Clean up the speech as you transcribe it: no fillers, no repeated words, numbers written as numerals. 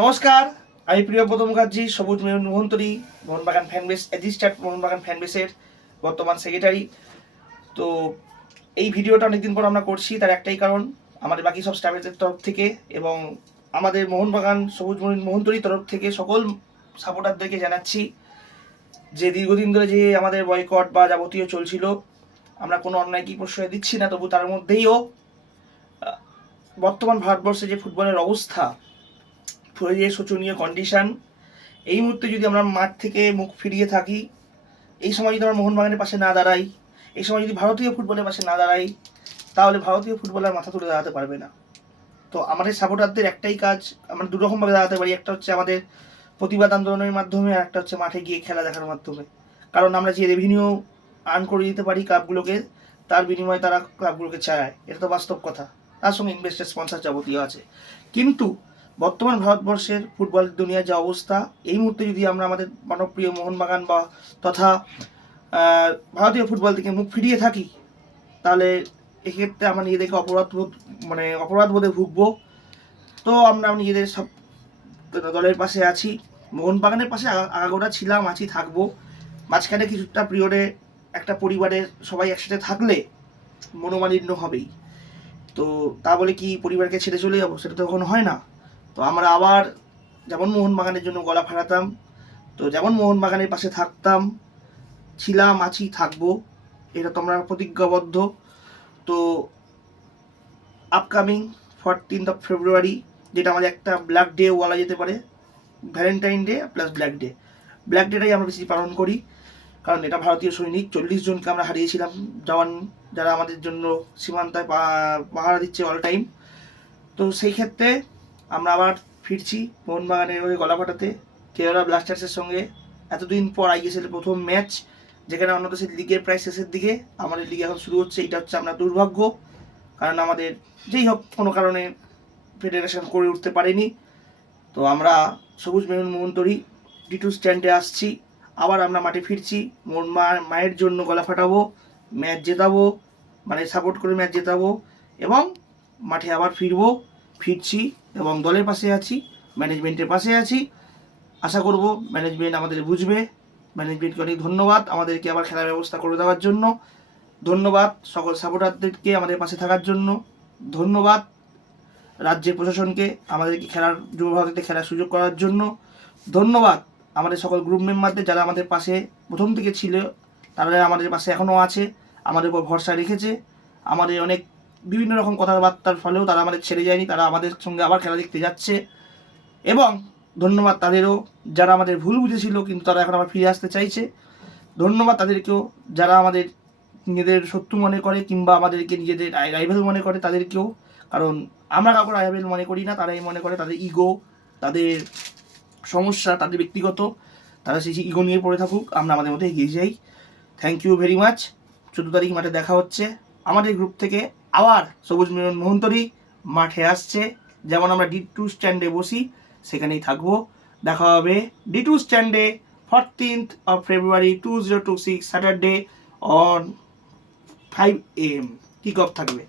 নমস্কার, আমি প্রিয়ব্রত মুখার্জি, সবুজ মেরুন মোহনতরী মোহনবাগান ফ্যানবেস অ্যাজিস্ট্যাট মোহনবাগান ফ্যানবেসের বর্তমান সেক্রেটারি। তো এই ভিডিওটা অনেকদিন পর আমরা করছি, তার একটাই কারণ, আমাদের বাকি সব স্টাফের তরফ থেকে এবং আমাদের মোহনবাগান সবুজ মেরুন মোহনতরীর তরফ থেকে সকল সাপোর্টারদেরকে জানাচ্ছি যে দীর্ঘদিন ধরে যে আমাদের বয়কট বা যাবতীয় চলছিল, আমরা কোনো অন্যায় কি প্রশ্রয় দিচ্ছি না, তবু তার মধ্যেইও বর্তমান ভারতবর্ষে যে ফুটবলের অবস্থা, যে শোচনীয় কন্ডিশন, এই মুহূর্তে যদি আমরা মাঠ থেকে মুখ ফিরিয়ে থাকি, এই সময় যদি আমরা মোহনবাগানের পাশে না দাঁড়াই, এই সময় যদি ভারতীয় ফুটবলের পাশে না দাঁড়াই, তাহলে ভারতীয় ফুটবলার মাথা তুলে দাঁড়াতে পারবে না। তো আমাদের সাপোর্টারদের একটাই কাজ, আমরা দুরকমভাবে দাঁড়াতে পারি। একটা হচ্ছে আমাদের প্রতিবাদ আন্দোলনের মাধ্যমে, আর একটা হচ্ছে মাঠে গিয়ে খেলা দেখার মাধ্যমে। কারণ আমরা যে রেভিনিউ আর্ন করে দিতে পারি ক্লাবগুলোকে, তার বিনিময়ে তারা ক্লাবগুলোকে চায়, এটা তো বাস্তব কথা। তার সঙ্গে ইনভেস্টার, স্পন্সর যাবতীয় আছে। কিন্তু বর্তমান ভারতবর্ষের ফুটবল দুনিয়ার যে অবস্থা, এই মুহূর্তে যদি আমরা আমাদের মানবপ্রিয় মোহনবাগান বা তথা ভারতীয় ফুটবল থেকে মুখ ফিরিয়ে থাকি, তাহলে এক্ষেত্রে আমরা নিজেদেরকে অপরাধ বোধে ভুগবো। তো আমরা নিজেদের সব দলের পাশে আছি, মোহনবাগানের পাশে আগাগোড়া ছিলাম, আছি, থাকবো। মাঝখানে কিছুটা পিরিয়ডে একটা পরিবারের সবাই একসাথে থাকলে মনোমালিন্য হবেই। তো তা বলে কি পরিবারকে ছেড়ে চলে যাবো? সেটা তো কখনো হয় না। তো আমরা আবার যেমন মোহনবাগানের জন্য গলা ফাটাতাম, তো যেমন মোহনবাগানের পাশে থাকতাম, ছিলাম, আছি, থাকবো, এটা তো আমরা প্রতিজ্ঞাবদ্ধ। তো আপকামিং 14 ফেব্রুয়ারি, যেটা আমাদের একটা ব্ল্যাক ডে বলা যেতে পারে, Valentine day plus black day, black ডেটাই আমরা বেশি পালন করি। কারণ এটা ভারতীয় সৈনিক 40 জনকে আমরা হারিয়েছিলাম, জওয়ান, যারা আমাদের জন্য সীমান্তায় পাহারা দিচ্ছে অল টাইম। তো সেই ক্ষেত্রে আমরা আবার ফিরছি মোহনবাগানের ওই গলা ফাটাতে, কেরালা ব্লাস্টার্সের সঙ্গে। এতদিন পর আইএসএল প্রথম ম্যাচ, যেখানে অন্য দেশের লিগের প্রায় শেষের দিকে, আমাদের লিগ এখন শুরু হচ্ছে। এটা হচ্ছে আমরা দুর্ভাগ্য, কারণ আমাদের যেই হোক কোনো কারণে ফেডারেশন করে উঠতে পারেনি। তো আমরা সবুজ মেরুন মোহনতরী D2 স্ট্যান্ডে আসছি, আবার আমরা মাঠে ফিরছি, মোর মায়ের জন্য গলা ফাটাবো, ম্যাচ জেতাবো, মানে সাপোর্ট করে ম্যাচ জেতাবো, এবং মাঠে আবার ফিরছি এবং দলের পাশে আছি, ম্যানেজমেন্টের পাশে আছি। আশা করব ম্যানেজমেন্ট আমাদের বুঝবে। ম্যানেজমেন্টকে অনেক ধন্যবাদ আমাদেরকে আবার খেলার ব্যবস্থা করে দেওয়ার জন্য। ধন্যবাদ সকল সাপোর্টারদেরকে আমাদের পাশে থাকার জন্য। ধন্যবাদ রাজ্যের প্রশাসনকে আমাদেরকে যুব ভারতীতে খেলার সুযোগ করার জন্য। ধন্যবাদ আমাদের সকল গ্রুপ মেম্বারদের, যারা আমাদের পাশে প্রথম থেকে ছিল, তারা আমাদের পাশে এখনও আছে, আমাদের উপর ভরসা রেখেছে। আমাদের অনেক বিভিন্ন রকম কথাবার্তার ফলেও তারা আমাদের ছেড়ে যায়নি, তারা আমাদের সঙ্গে আবার খেলা দেখতে যাচ্ছে। এবং ধন্যবাদ তাদেরও, যারা আমাদের ভুল বুঝেছিল কিন্তু তারা এখন আবার ফিরে আসতে চাইছে। ধন্যবাদ তাদেরকেও, যারা আমাদের নিজেদের শত্রু মনে করে কিংবা আমাদেরকে নিজেদের রাইভাল মনে করে, তাদেরকেও। কারণ আমরা কাউকে রাইভাল মনে করি না, তারাই মনে করে, তাদের ইগো, তাদের সমস্যা, তাদের ব্যক্তিগত, তারা সেই ইগো নিয়ে পড়ে থাকুক, আমরা আমাদের মধ্যে এগিয়ে যাই। Thank you very much. 14 তারিখ মাঠে দেখা হচ্ছে। আমাদের গ্রুপ থেকে আবার সবুজ মেরুন মোহনতরী মাঠে আসছে, যেমন আমরা D2 স্ট্যান্ডে বসি সেখানেই থাকবো। দেখা হবে D2 স্ট্যান্ডে 14th February 2026 Saturday on 5 AM kick off থাকবে।